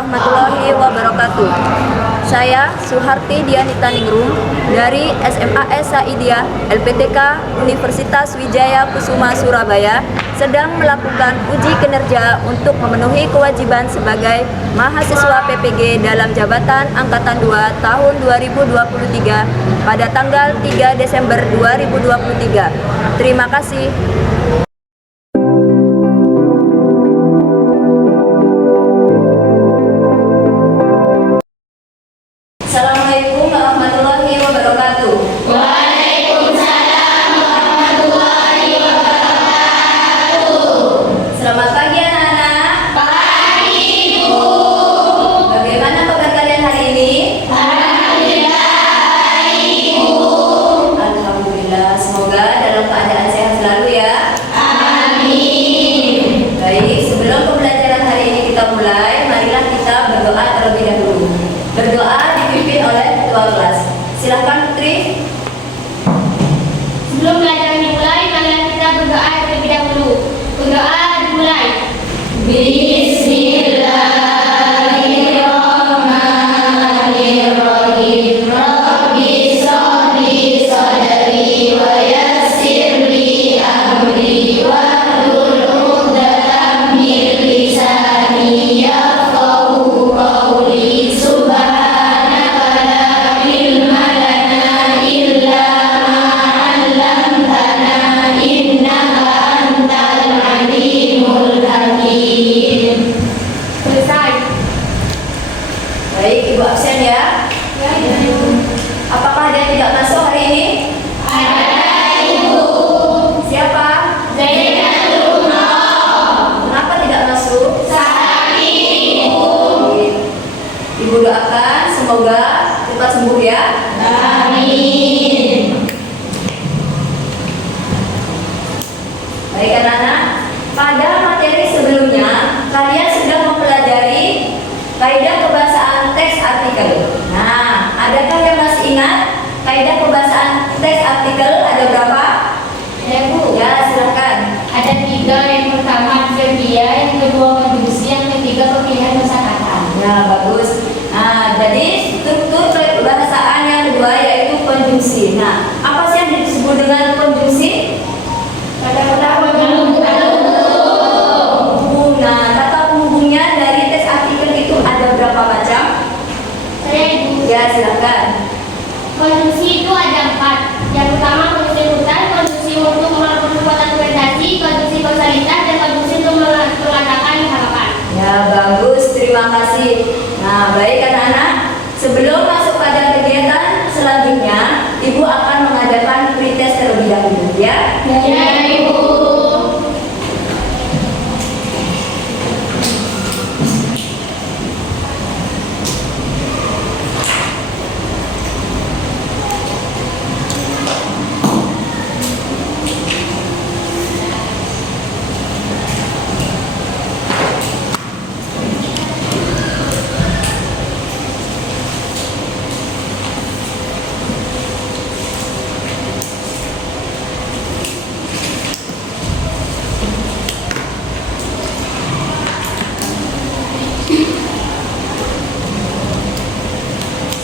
warahmatullahi wabarakatuh. Saya Suharti Dianita Ningrum dari SMAS Saidiyah LPTK Universitas Wijaya Kusuma Surabaya sedang melakukan uji kinerja untuk memenuhi kewajiban sebagai mahasiswa PPG dalam jabatan Angkatan 2 tahun 2023 pada tanggal 3 Desember 2023. Terima kasih. Assalamualaikum warahmatullahi wabarakatuh. Waalaikumsalam warahmatullahi wabarakatuh. Selamat pagi anak-anak. Pagi, Ibu. Bagaimana kabar kalian hari ini? Alhamdulillah baik, Ibu. Alhamdulillah, semoga dalam keadaan sehat selalu ya. Amin. Baik, sebelum pembelajaran hari ini kita mulai, marilah kita berdoa terlebih dahulu. Berdoa dipimpin oleh ketua kelas. Silakan Putri. Sebelum belajar dimulai, marilah kita berdoa terlebih dahulu. Berdoa dimulai. Bismillahirrahmanirrahim. Rabbi shrahli sadri wa yassir li amri wahlul 'uqdatam min lisani yafqahu qawli. Subhanaka la ilma lana illa ma 'allamtana innaka antal alimul hakim. Selesai. Baik, Ibu absen ya. Ya, Ibu. Apakah ada yang tidak masuk hari ini? Ada, Ibu. Siapa? Zainal Umroh. Kenapa tidak masuk? Sakit, Ibu. Ibu doakan semoga cepat sembuh ya. Amin. Baik anak-anak, pada materi sebelumnya kalian sudah mempelajari kaidah kebahasaan teks artikel. Nah, adakah yang masih ingat kaidah kebahasaan teks artikel ada berapa? Ya, Bu. Ya, silakan. Ada 3. Yang pertama adverbial, yang kedua konjungsi, yang ketiga pemilihan kosakata. Ya, bagus. Nah, jadi struktur kebahasaan yang kedua yaitu konjungsi. Nah, apa sih yang disebut dengan konjungsi? Kata-kata penghubung. Nah, kata penghubungnya dari teks artikel itu ada berapa macam? Saya, Ibu. Ya, silakan. Konjungsi itu ada 4. Yang pertama konjungsi urutan, konjungsi untuk melakukan kekuatan argumentasi, konjungsi kausalitas, dan konjungsi untuk mengatakan harapan. Ya, bagus. Terima kasih. Nah, baik anak-anak. Sebelum masuk pada kegiatan selanjutnya, Ibu akan mengadakan pretest terlebih dahulu, ya. Ya, Ibu.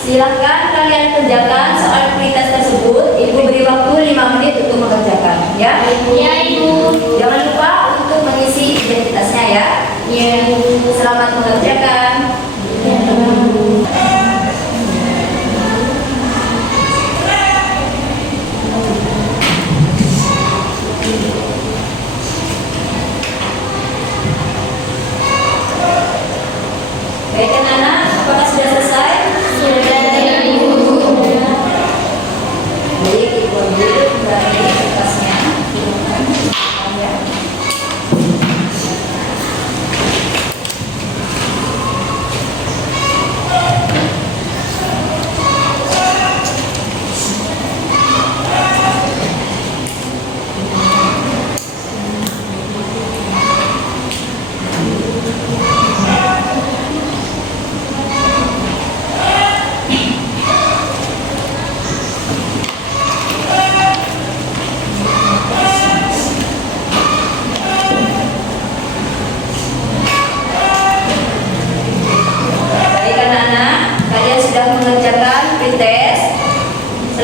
Silakan kalian kerjakan soal pretest tersebut. Ibu beri waktu 5 menit untuk mengerjakan, ya. Ya, Ibu. Jangan lupa untuk mengisi identitasnya ya. Ya, Ibu. Selamat mengerjakan. Ya, Ibu. Baik anak-anak, apakah sudah selesai? Ya, Ibu. Baik, Ibu ambil kembali kertasnya. Ya.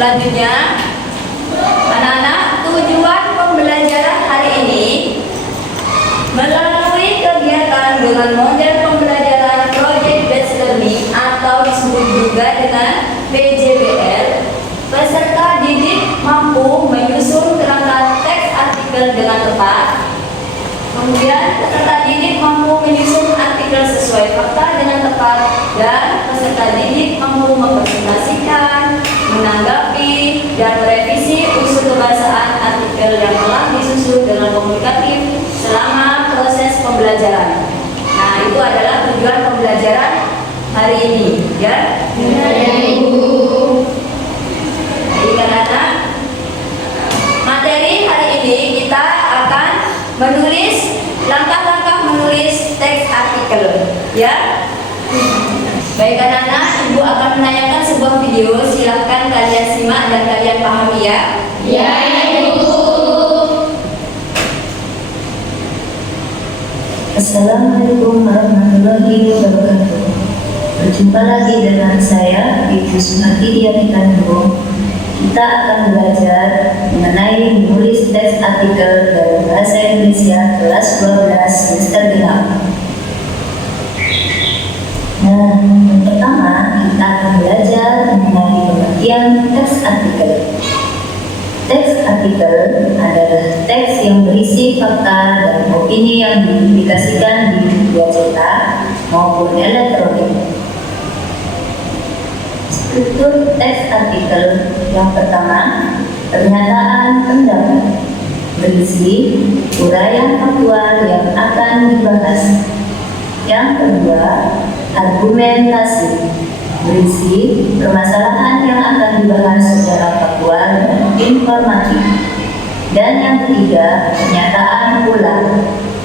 Selanjutnya, anak-anak, tujuan pembelajaran hari ini melalui kegiatan dengan model pembelajaran Project Based Learning atau disebut juga dengan PJBL, peserta didik mampu menyusun kerangka teks artikel dengan tepat. Kemudian peserta didik mampu menyusun artikel sesuai fakta dengan tepat, dan peserta didik mampu mempresentasikan, menanggapi, dan merevisi unsur kebahasaan artikel yang telah disusun dengan komunikatif selama proses pembelajaran. Nah, itu adalah tujuan pembelajaran hari ini, ya. Jadi anak-anak, materi hari ini kita akan menulis langkah-langkah menulis teks artikel, ya. Baik anak-anak, ibu akan menayangkan sebuah video. Silahkan kalian simak dan kalian pahami, ya. Ya, Ibu. Assalamualaikum warahmatullahi wabarakatuh. Berjumpa lagi dengan saya, Ibu Suharti Dianita. Kita akan belajar mengenai menulis teks artikel dalam bahasa Indonesia kelas 12 semester 8. Nah, yang pertama kita akan belajar mengenai pengertian teks artikel. Teks artikel adalah teks yang berisi fakta dan opini yang dipublikasikan di media cetak maupun elektronik. Struktur teks artikel yang pertama, pernyataan pendapat, berisi uraian faktual yang akan dibahas. Yang kedua, argumentasi, berisi permasalahan yang akan dibahas secara faktual dan informatif. Dan yang ketiga, pernyataan ulang,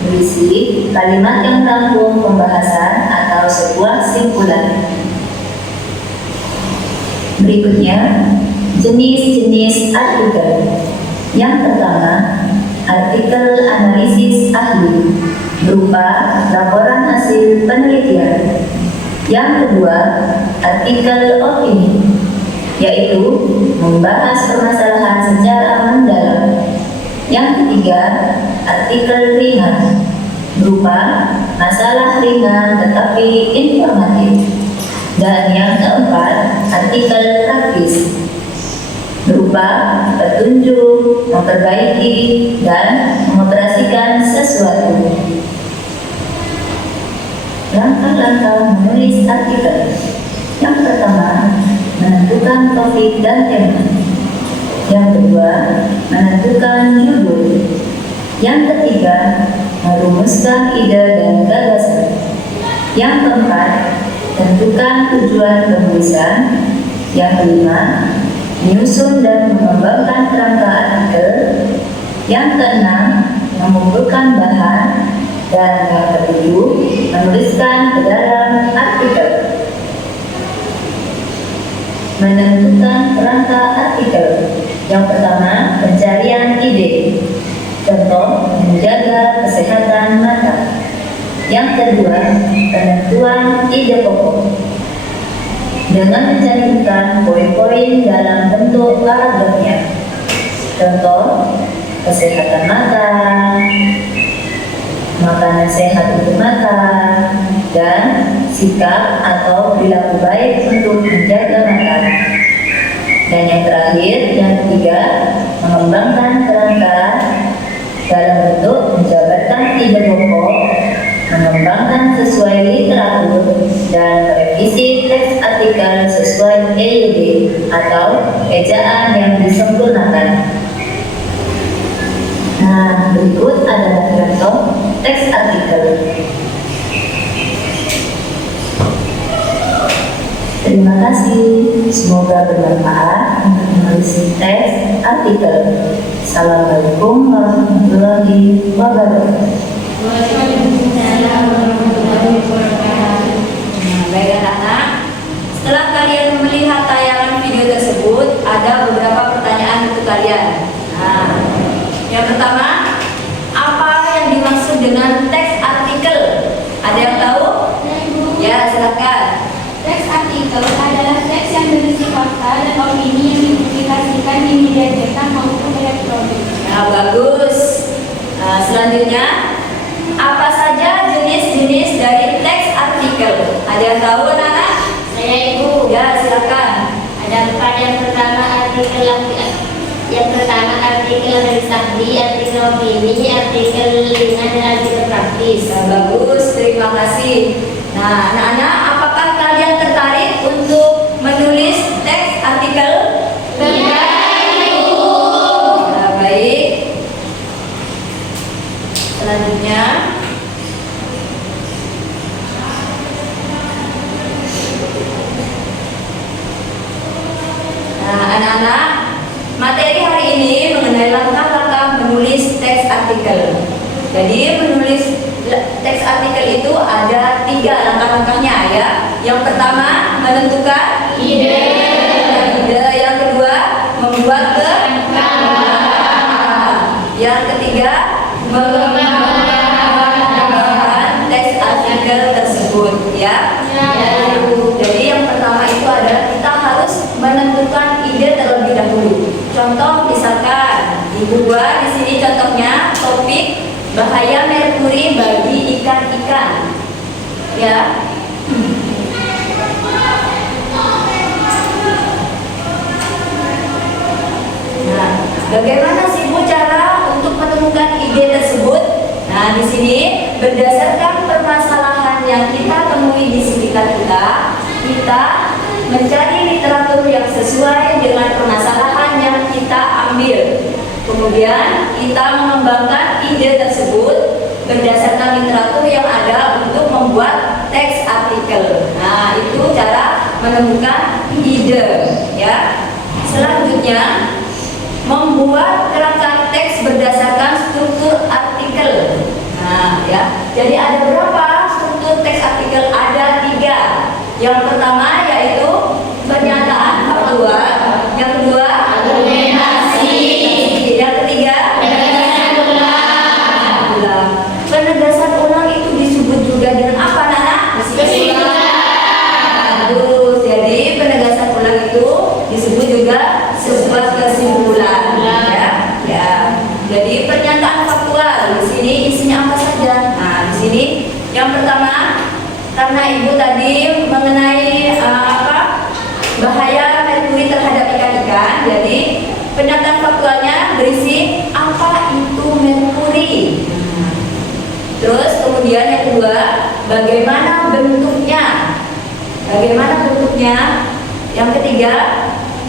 berisi kalimat yang merangkum pembahasan atau sebuah simpulan. Berikutnya, jenis-jenis artikel. Yang pertama, artikel analisis ahli, berupa laporan hasil penelitian. Yang kedua, artikel opini, yaitu membahas permasalahan secara mendalam. Yang ketiga, artikel ringan, berupa masalah ringan tetapi informatif. Dan yang keempat, artikel praktis, berupa petunjuk, memperbaiki, dan mengoperasikan sesuatu. Langkah-langkah menulis artikel. Yang pertama, menentukan topik dan tema. Yang kedua, menentukan judul. Yang ketiga, merumuskan ide dan gagasan. Yang keempat, tentukan tujuan penulisan. Yang kelima, menyusun dan mengembangkan kerangka artikel. Yang keenam, mengumpulkan bahan. Dan yang ketujuh, menuliskan ke dalam artikel. Menentukan kerangka artikel. Yang pertama, pencarian ide. Contoh, menjaga kesehatan mata. Yang kedua, penentuan ide pokok dengan mencantumkan poin-poin dalam bentuk paragrafnya. Contoh, kesehatan mata, makanan sehat untuk mata, dan sikap atau perilaku baik untuk menjaga mata. Dan yang terakhir, yang ketiga, mengembangkan kerangka dalam bentuk menjabarkan ide pokok, mengembangkan sesuai literatur, dan merevisi teks artikel sesuai EYD atau ejaan yang disempurnakan. Nah, berikut adalah contoh teks artikel. Terima kasih, semoga bermanfaat untuk menulis teks artikel. Assalamualaikum warahmatullahi wabarakatuh. Waalaikumsalam warahmatullahi wabarakatuh. Nah, baik anak-anak, setelah kalian melihat tayangan video tersebut, ada beberapa pertanyaan untuk kalian. Nah, yang pertama, apa yang dimaksud dengan teks artikel? Ada yang tahu? Ya, silakan. Teks artikel adalah teks yang berisi fakta dan opini yang dipublikasikan dan di media cetak maupun elektronik. Nah, bagus. Nah, selanjutnya, apa saja jenis-jenis dari teks artikel? Ada yang tahu, anak-anak? Saya Ibu. Ya, silakan. Ada empat. Yang pertama artikel dari sahdi, artikel opini, artikel ringan, dan artikel praktis. Nah, bagus, terima kasih. Nah, anak-anak, apakah kalian tertarik untuk menulis teks artikel? Iya, Ibu. Nah, baik. Selanjutnya, nah, anak-anak, materi hari ini mengenai langkah-langkah menulis teks artikel. Jadi menulis teks artikel itu ada 3 langkah-langkahnya ya. Yang pertama menentukan Ide. Yang kedua membuat yang ketiga mengembangkan teks artikel tersebut ya. Ya, Ibu. Jadi yang pertama itu adalah kita harus menentukan ide terlebih dahulu. Contoh misalkan Ibu buat di sini contohnya topik bahaya merkuri bagi ikan-ikan. Ya. Nah, bagaimana sih Bu cara untuk menemukan ide tersebut? Nah, di sini berdasarkan permasalahan yang kita temui di sekitar kita mencari literatur yang sesuai dengan permasalahan yang kita ambil. Kemudian kita mengembangkan ide tersebut berdasarkan literatur yang ada untuk membuat teks artikel. Nah, itu cara menemukan ide ya. Selanjutnya membuat kerangka teks berdasarkan struktur artikel. Nah, ya. Jadi ada berapa struktur teks artikel? Ada 3. Yang pertama yaitu pernyataan faktual, yang kedua Argumentasi. yang ketiga Penegasan ulang. penegasan ulang itu disebut juga dengan apa, Nana? Kesimpulan. Bagus. Jadi penegasan ulang itu disebut juga sebuah kesimpulan. Ya. Ya. Jadi pernyataan faktual di sini isinya apa saja? Nah, di sini yang pertama karena Ibu tadi mengenai bahaya merkuri terhadap ikan-ikan, jadi pernyataan faktualnya berisi apa itu merkuri. Terus kemudian yang kedua, bagaimana bentuknya? Bagaimana bentuknya? Yang ketiga,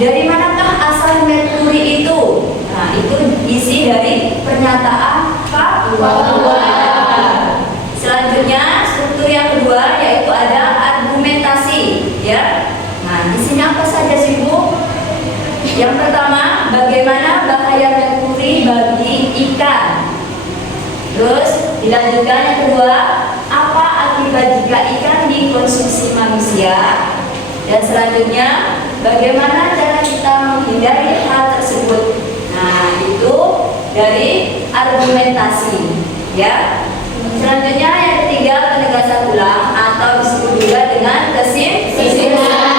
dari manakah asal merkuri itu? Nah, itu isi dari pernyataan faktual. Selanjutnya, struktur yang kedua yaitu ada argumentasi, ya. Nah, di sini apa saja sih, Bu? Yang pertama, bagaimana bahaya merkuri bagi ikan. Terus dilanjutkan yang kedua, apa akibat jika ikan dikonsumsi manusia? Dan selanjutnya, bagaimana cara kita menghindari hal tersebut? Nah, itu dari argumentasi, ya. Selanjutnya yang ketiga, penegasan ulang atau disebut juga dengan kesimpulan.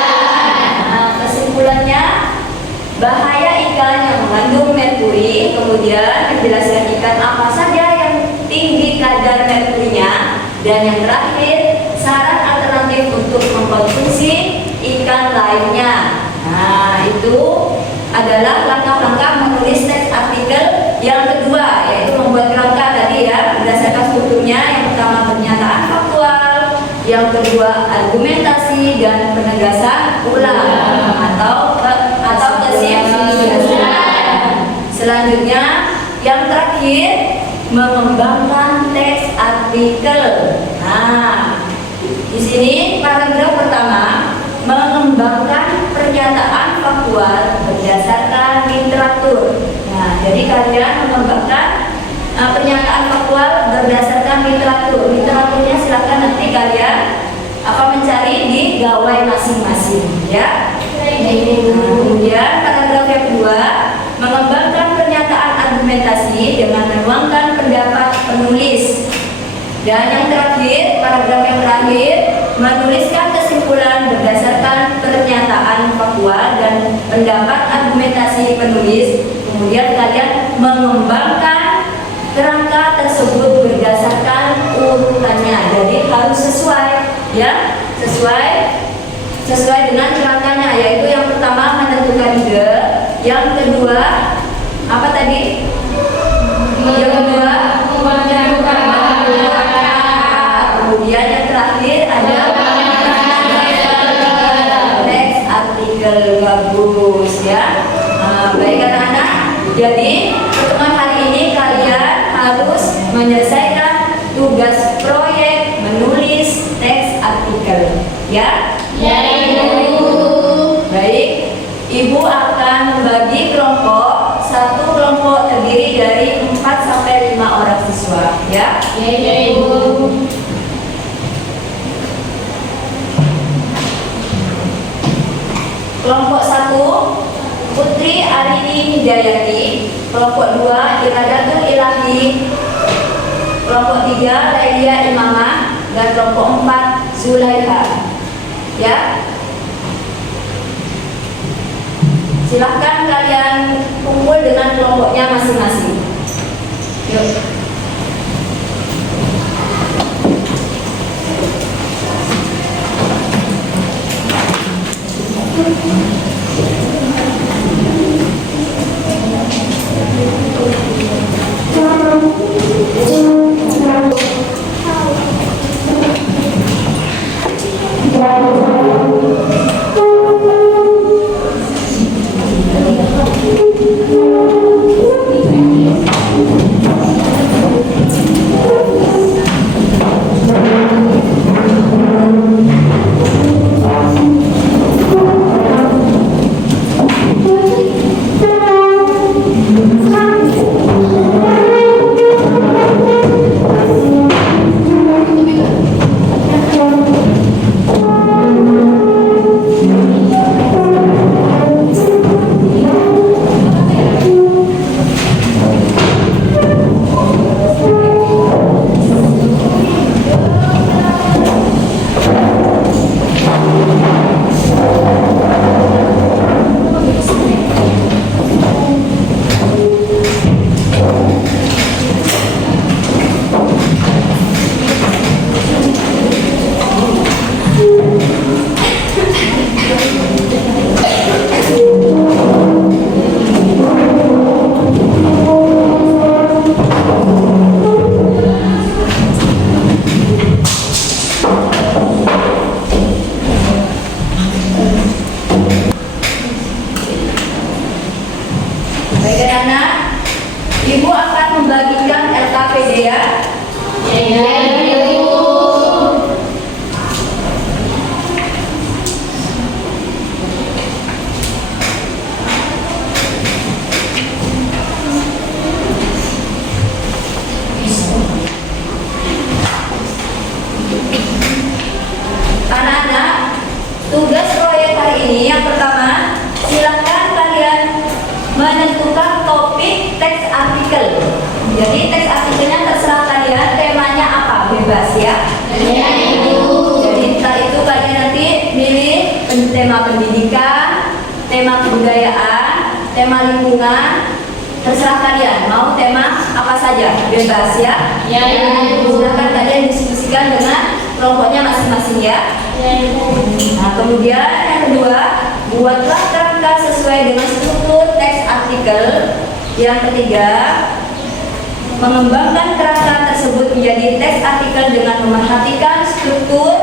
Nah, kesimpulannya bahaya ikan yang mengandung merkuri, kemudian menjelaskan ikan apa saja yang tinggi kadar merkurinya, dan yang terakhir saran alternatif untuk mengkonsumsi ikan lainnya. Nah, itu adalah langkah-langkah menulis teks artikel yang kedua, yaitu membuat kerangka tadi ya, berdasarkan strukturnya. Yang pertama pernyataan faktual, yang kedua argumentasi, dan penegasan ulang atau kesimpulan. Selanjutnya yang terakhir mengembangkan teks artikel. Nah, di sini paragraf pertama mengembangkan pernyataan faktual berdasarkan literatur. Nah, jadi kalian mengembangkan pernyataan faktual berdasarkan literatur. Literaturnya silakan nanti kalian mencari di gawai masing-masing, ya. Kemudian paragraf yang kedua mengembangkan pernyataan argumentasi dengan menuangkan pendapat penulis. Dan yang terakhir, paragraf yang terakhir, menuliskan kesimpulan berdasarkan pernyataan faktual dan pendapat argumentasi penulis. menulis, kemudian kalian mengembangkan kerangka tersebut berdasarkan urutannya. Jadi harus sesuai, ya, sesuai dengan kerangkanya, yaitu yang pertama menentukan ide, yang kedua apa tadi? Yang kedua kemudian yang terakhir ada teks artikel. Bagus ya. Baik anak-anak, jadi pertemuan hari ini kalian harus menyelesaikan tugas proyek menulis teks artikel, ya. Ya, Ibu. Baik, Ibu akan membagi kelompok. Satu kelompok terdiri dari 4 sampai 5 orang siswa, ya. Ya, Ibu. Kelompok 1 Putri Arini Hidayati, kelompok 2 Iradatul Ilahi, kelompok 3 Lailia Imamah, dan kelompok 4 Zulaiha, ya. Silahkan kalian kumpul dengan kelompoknya masing-masing. Yuk. Baik anak-anak, Ibu akan membagikan LKPD ya. Ya, Ibu. Anak-anak, tugas proyek hari ini yang pertama, silakan kalian menentukan topik teks artikel. Jadi teks artikelnya terserah kalian, temanya apa, bebas ya. Ya, Ibu. Jadi setelah itu kalian nanti milih tema pendidikan, tema kebudayaan, tema lingkungan, terserah kalian mau tema apa saja, bebas ya. Ya, Ibu. Silakan kalian diskusikan dengan kelompoknya masing-masing ya. Ya, Ibu. Nah, kemudian yang kedua, buatlah kerangka sesuai dengan struktur teks artikel. Yang ketiga, mengembangkan kerangka tersebut menjadi teks artikel dengan memerhatikan struktur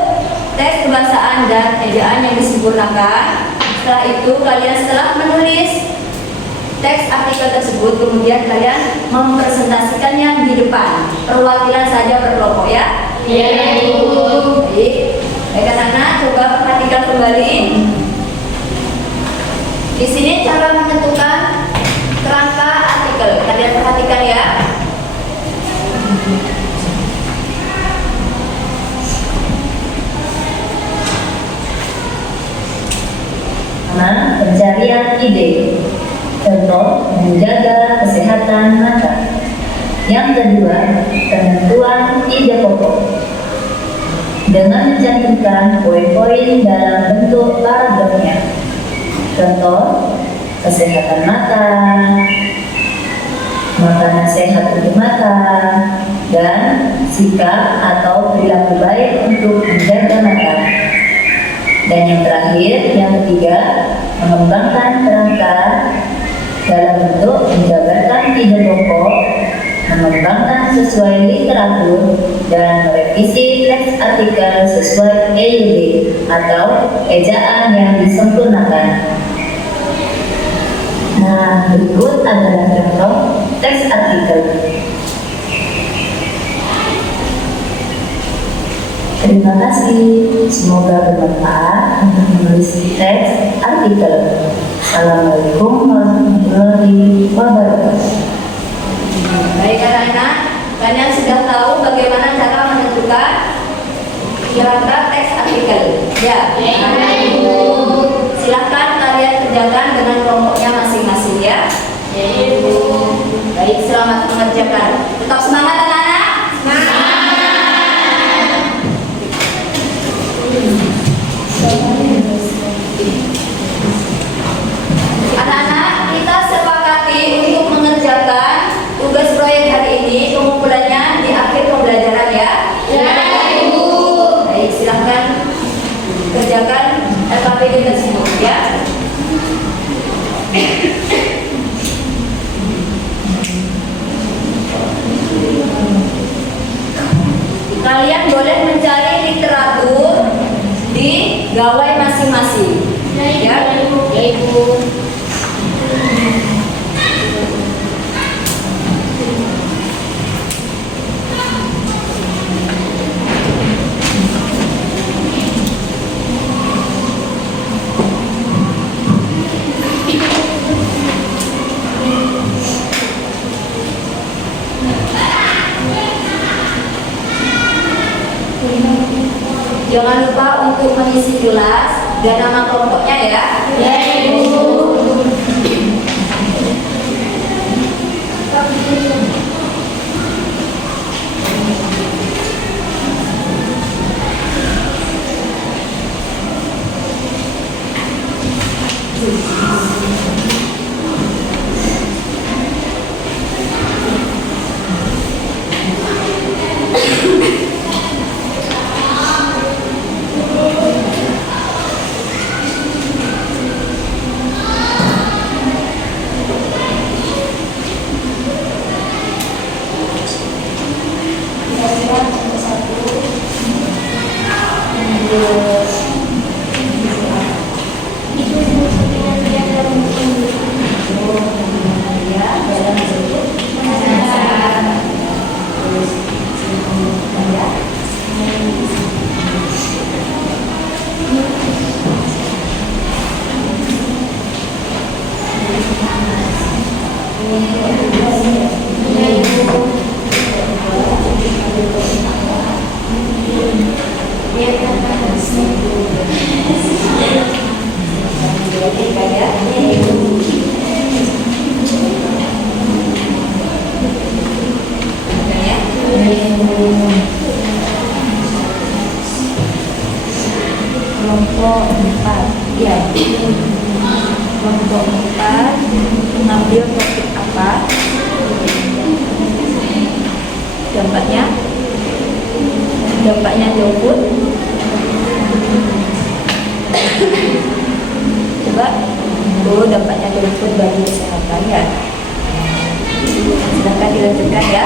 teks kebahasaan dan ejaan yang disempurnakan. Setelah itu, kalian setelah menulis teks artikel tersebut, kemudian kalian mempresentasikannya di depan. Perwakilan saja berkelompok ya. Ya, Ibu. Baik, anak-anak coba perhatikan kembali. Di sini cara menentukan kerangka artikel. Kalian perhatikan ya. Pertama, pencarian ide. Contoh, menjaga kesehatan mata. Yang kedua, penentuan ide pokok. Dengan mencantumkan poin-poin dalam bentuk paragrafnya. Contoh, kesehatan mata, makanan sehat untuk mata, dan sikap atau perilaku baik untuk menjaga mata. Dan yang terakhir, yang ketiga, mengembangkan perangkat dalam bentuk menjabarkan ide pokok, mengembangkan sesuai literatur, dan merevisi teks artikel sesuai EYD atau ejaan yang disempurnakan. Nah, berikut adalah contoh teks artikel. Terima kasih, semoga bermanfaat untuk menulis teks artikel. Assalamualaikum warahmatullahi wabarakatuh. Baik anak-anak, kalian sudah tahu bagaimana cara menentukan kira-kira teks artikel? Ya. Ibu. Silahkan kalian kerjakan dengan kelompoknya masing-masing ya. Ibu. Baik, selamat mengerjakan. Tetap semangat anak-anak. Anak-anak, kita sepakati untuk mengerjakan tugas proyek hari ini, pengumpulannya di akhir pembelajaran ya. Ya, Ibu. Baik, silahkan kerjakan LKPD tersebut ya. Kalian boleh mencari literatur di gawai masing-masing. Ya, Ibu. Ya, Ibu. Jangan lupa untuk mengisi kelas dan nama kelompoknya ya. Ya, Ibu. Kelompok 4 ya. Kelompok 4 mengambil topik apa? Dampaknya jawab. Coba dampaknya jawab bagi kesehatan ya. Silakan dilanjutkan ya.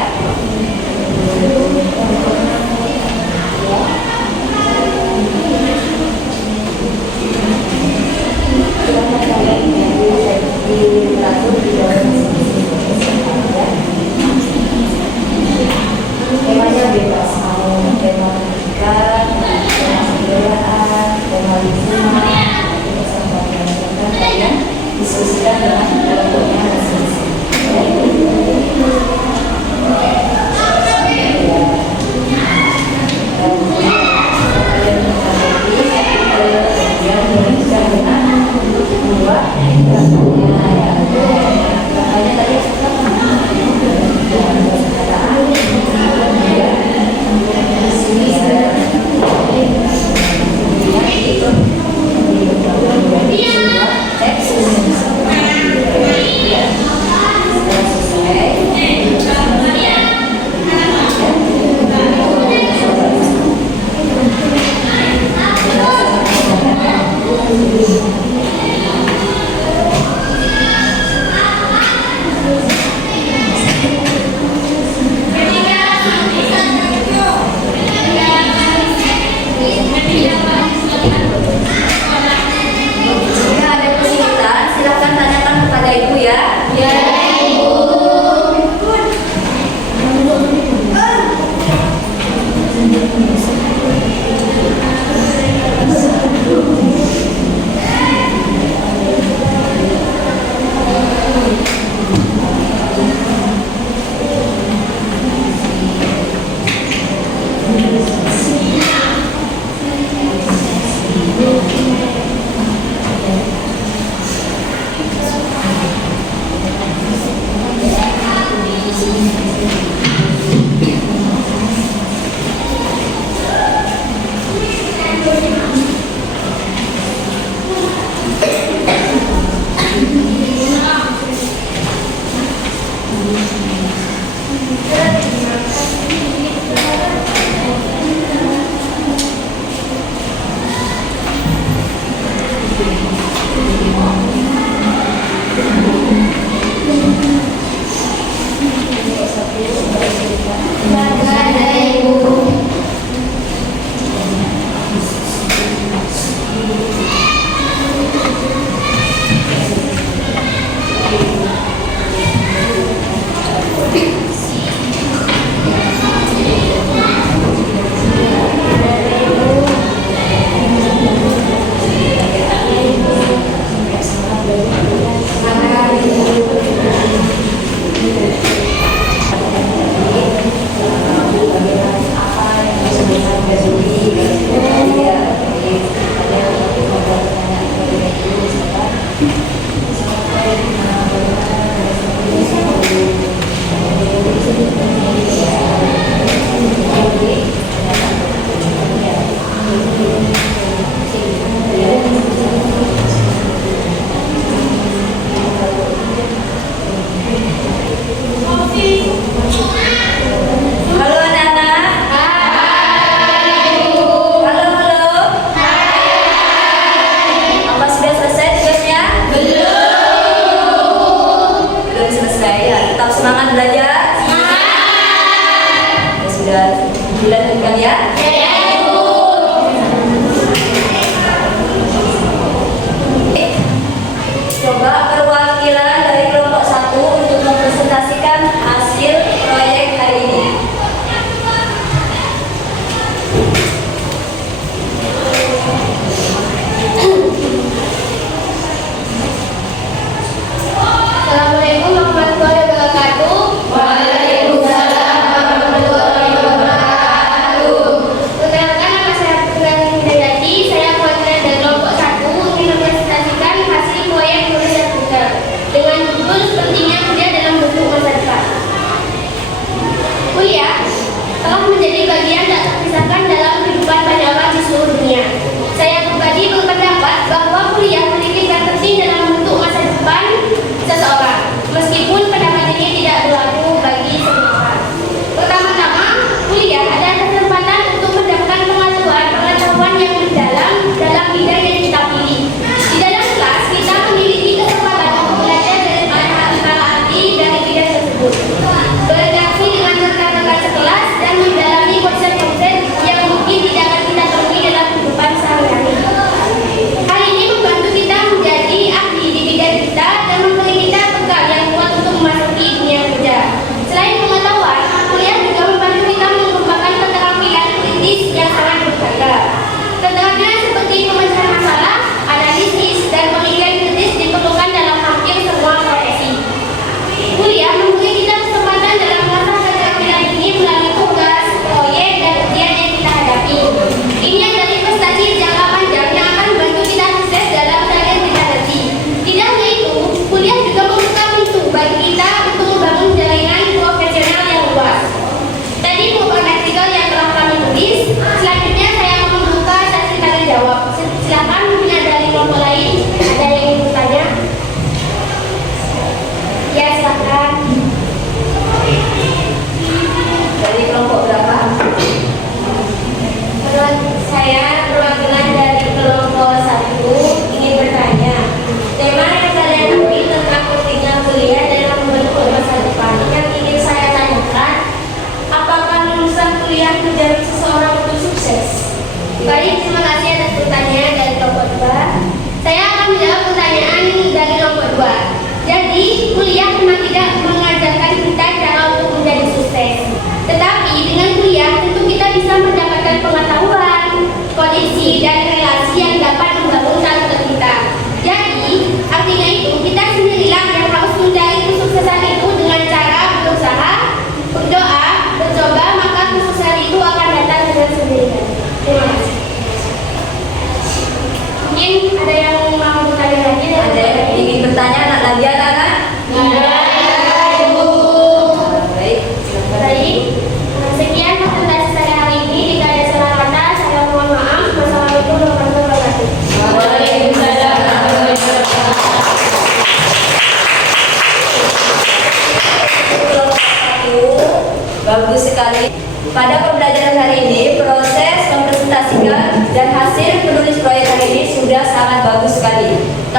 Temanya bebas, mau tema pendidikan, tema kebudayaan, tema lingkungan, sampai dengan kalian diskusikan dengan kelompoknya masing-masing.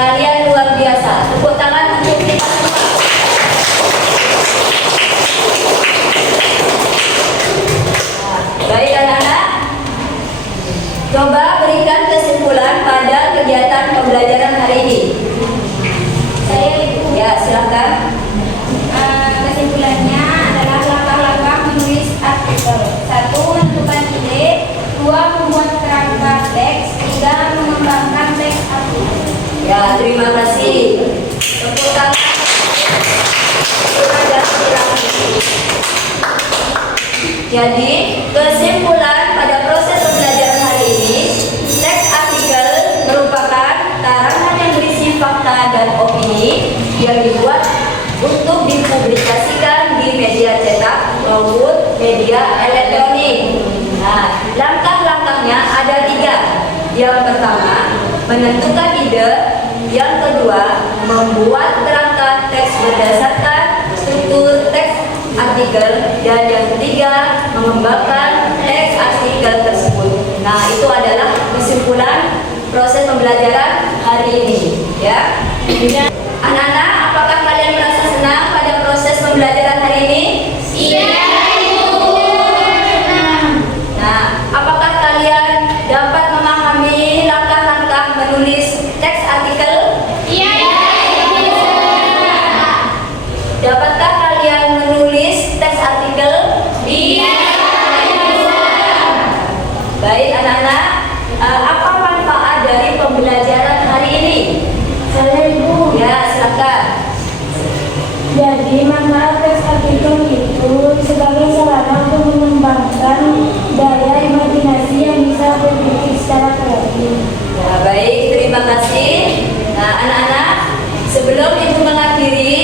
Kalian luar biasa. Tepuk tangan untuk kita semua. Baik anak-anak, coba berikan kesimpulan pada kegiatan pembelajaran hari ini. Saya Ibu. Ya, silakan. Kesimpulannya adalah langkah-langkah menulis artikel. 1. Menentukan ide. 2. Membuat kerangka teks. 3. Mengembangkan teks artikel. Ya, terima kasih. Tepuk tangan. Jadi, kesimpulan pada proses pembelajaran hari ini, teks artikel merupakan karangan yang berisi fakta dan opini yang dibuat untuk dipublikasikan di media cetak maupun media elektronik. Nah, langkah-langkahnya ada 3. Yang pertama, menentukan ide. Yang kedua, membuat kerangka teks berdasarkan struktur teks artikel. Dan yang ketiga, mengembangkan teks artikel tersebut. Nah, itu adalah kesimpulan proses pembelajaran hari ini. Ya, anak-anak, apakah kalian merasa senang pada proses pembelajaran hari ini? Iya, Ibu. Nah, apakah kalian dapat memahami langkah-langkah menulis teks artikel? Iya, Ibu. Dapatkah kalian menulis teks artikel? Iya. Baik anak-anak, apa manfaat dari pembelajaran hari ini? Saya Ibu. Ya, silakan. Jadi manfaat teks artikel itu sebagai sarana untuk mengembangkan daya imajinasi yang bisa berpikir secara kreatif. Ya, baik, terima kasih. Nah, anak-anak, sebelum Ibu mengakhiri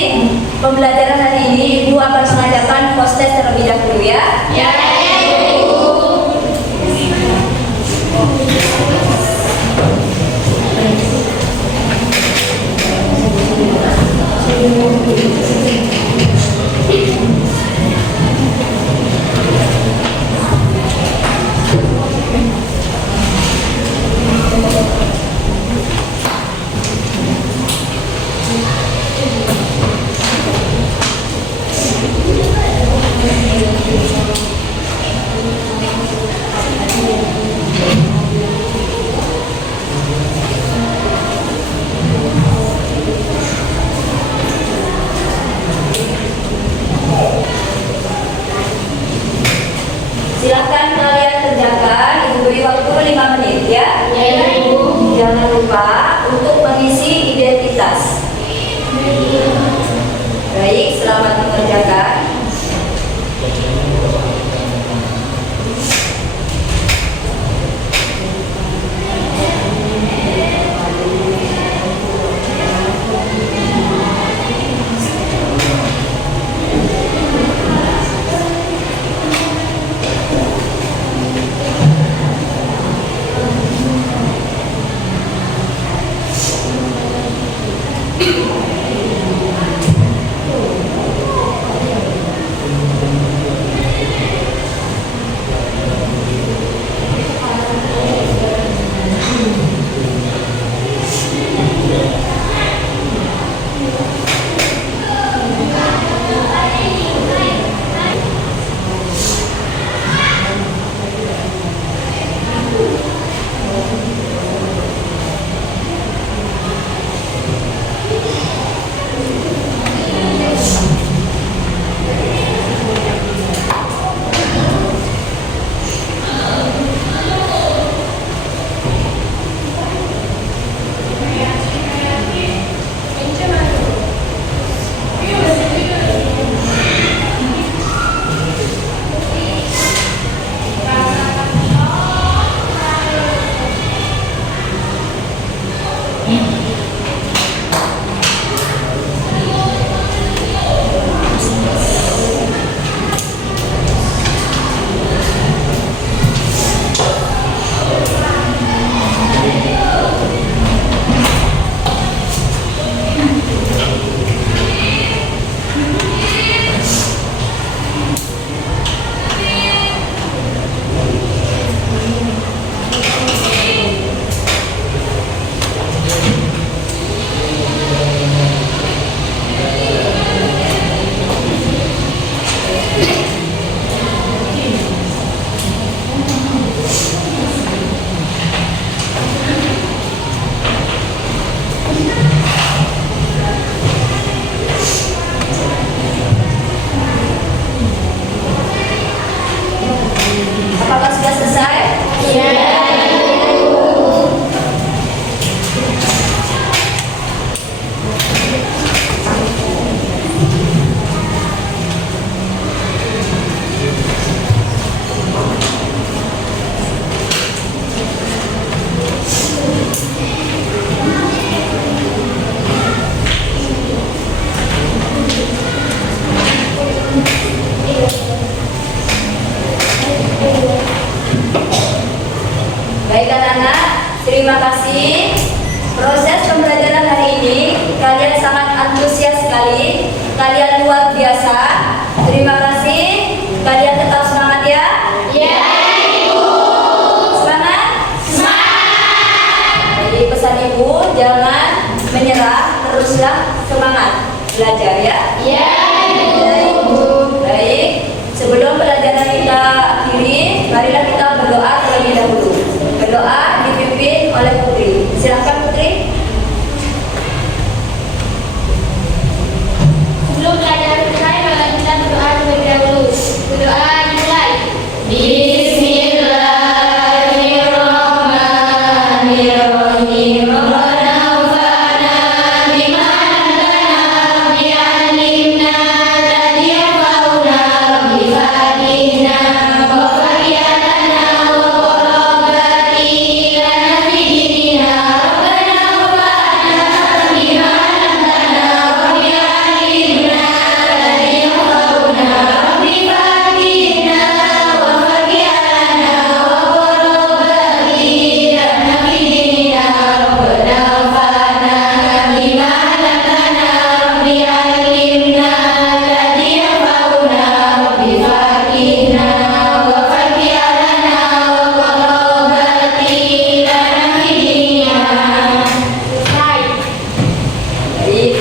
pembelajaran hari ini, Ibu akan mengadakan hostess terlebih dahulu ya. Ya, Ibu. Silakan kalian kerjakan, Ibu beri waktu 5 menit ya. Ya, Ibu. Jangan lupa untuk mengisi identitas. Baik, selamat mengerjakan. Terima kasih. Proses pembelajaran hari ini kalian sangat antusias sekali. Kalian luar biasa. Terima kasih. Kalian tetap semangat ya. Ya, Ibu. Semangat? Semangat. Jadi pesan Ibu, jangan menyerah, teruslah semangat belajar ya. Ya, Ibu. Baik, sebelum pelajaran kita akhiri, marilah kita berdoa terlebih dahulu. Berdoa dipimpin oleh Putri. Silakan Putri. Sebelum pelajaran selesai, mari kita berdoa terlebih dahulu. Berdoa dimulai. Bismillahirrahmanirrahim.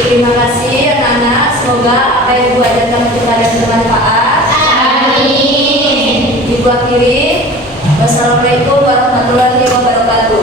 Terima kasih anak-anak. Semoga apa yang Ibu ajarkan untuk kalian bermanfaat. Amin. Ibu akhiri. Wassalamualaikum warahmatullahi wabarakatuh.